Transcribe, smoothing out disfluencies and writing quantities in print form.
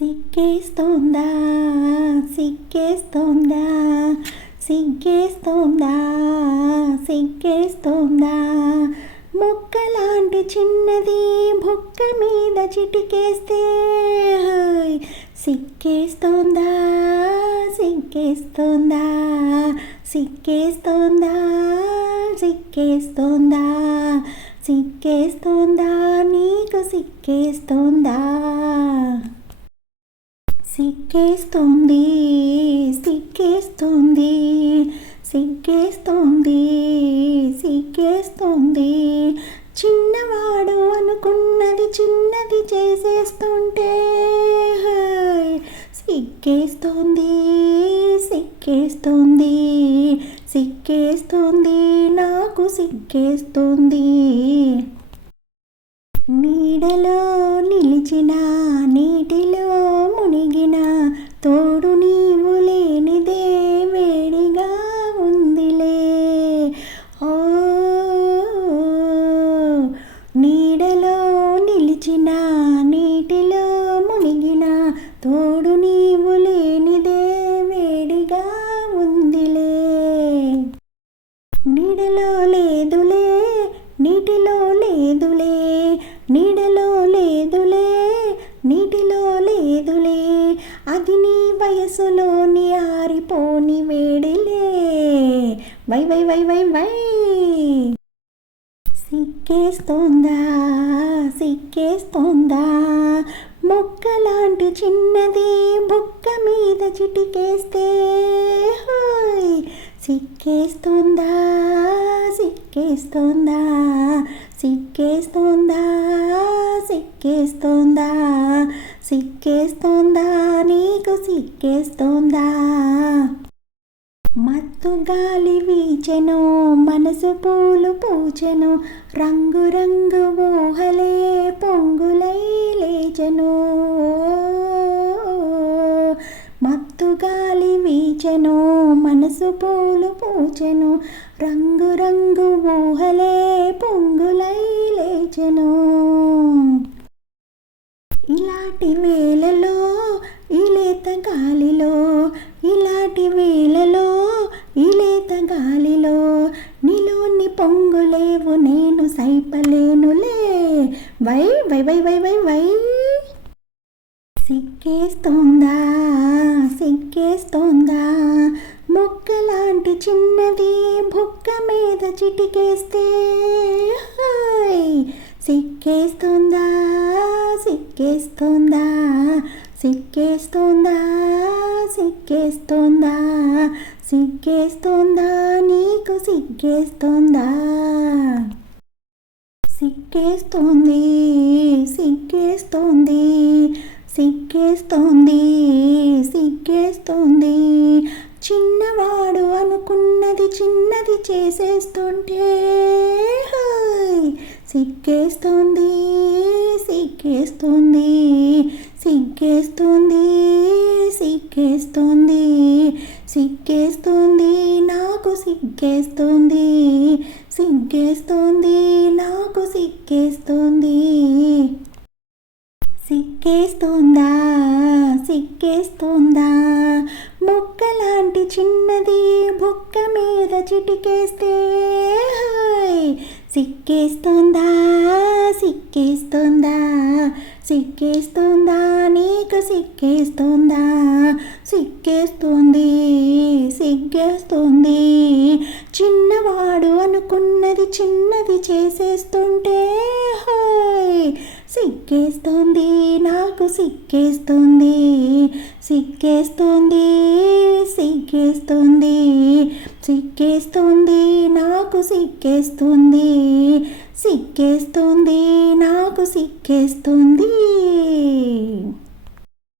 సిగ్గేస్తోందా సిగ్గేస్తోందా సిగ్గేస్తోందా సిగ్గేస్తోందా మొక్కలాంటి చిన్నది బుక్క మీద చిటికేస్తే సిగ్గేస్తోందా సిగ్గేస్తోందా సిగ్గేస్తోందా సిగ్గేస్తోందా సిగ్గేస్తోందా నీకు సిగ్గేస్తోందా సిగ్గేస్తోంది సిగ్గేస్తోంది సిగ్గేస్తోంది సిగ్గేస్తోంది చిన్నవాడు అనుకున్నది చిన్నది చేసేస్తుంటే సిగ్గేస్తోంది సిగ్గేస్తోంది సిగ్గేస్తోంది నాకు సిగ్గేస్తోంది నీడలో నిలిచిన నీటిలో మునిగిన తోడు నీవు లేనిదే వేడిగా ఉందిలే ఓ నీడలో నిలిచిన నీటిలో మునిగిన తోడు నీవు లేనిదే వేడిగా ఉందిలే నీడలో లేదులే నీటిలో లేదులే నీడలో లేదులే నీటిలో లేదులే అది నీ వయసులోని ఆరిపోని వేడిలే why why why why why సిగ్గేస్తోందా సిగ్గేస్తోందా మొక్కలాంటి చిన్నది బుక్క మీద చిటికేస్తే సిగ్గేస్తోందా సిగ్గేస్తోందా సిగ్గేస్తోందా సిగ్గేస్తోందా సిగ్గేస్తోందా నీకు సిగ్గేస్తోందా మత్తు గాలి వీచెను మనసు పూలు పూచెను రంగు రంగు ఊహలే పొంగులై లేచెను మత్తు గాలి వీచెను మనసు పూలు పూచెను రంగు రంగు ఊహలే పొంగులై లేచెను ఇలాంటి వేళలో ఈ లేత గాలిలో ఇలాంటి వేళలో ఈ లేత గాలిలో నీలోని పొంగులేవు నేను సైపలేనులే why why why why why why సిగ్గేస్తోందా సిగ్గేస్తోందా మొక్కలాంటి చిన్నది బుక్క మీద చిటికేస్తే సిగ్గేస్తోందా సిగ్గేస్తోందా సిగ్గేస్తోందా సిగ్గేస్తోందా సిగ్గేస్తోందా నీకు సిగ్గేస్తోందా సిగ్గేస్తోంది సిగ్గేస్తోంది సిగ్గేస్తోంది సిగ్గేస్తోంది చిన్నవాడు అనుకున్నది చిన్నది చేసేస్తుంటే సిగ్గేస్తోంది సిగ్గేస్తోంది సిగ్గేస్తోంది సిగ్గేస్తోంది సిగ్గేస్తోంది నాకు సిగ్గేస్తోంది సిగ్గేస్తోంది నాకు సిగ్గేస్తోంది సిగ్గేస్తోందా సిగ్గేస్తోందా మొక్కలాంటి చిన్నది బుక్క మీద చిటికేస్తే సిగ్గేస్తోందా సిగ్గేస్తోందా సిగ్గేస్తోందా నీకు సిగ్గేస్తోందా సిగ్గేస్తోంది సిగ్గేస్తోంది చిన్నవాడు అనుకున్నది చిన్నది చేసేస్తుంటే సిగ్గేస్తోంది నాకు సిగ్గేస్తోంది సిగ్గేస్తోంది సిగ్గేస్తోంది సిగ్గేస్తోంది నాకు సిగ్గేస్తోంది సిగ్గేస్తోంది నాకు సిగ్గేస్తోంది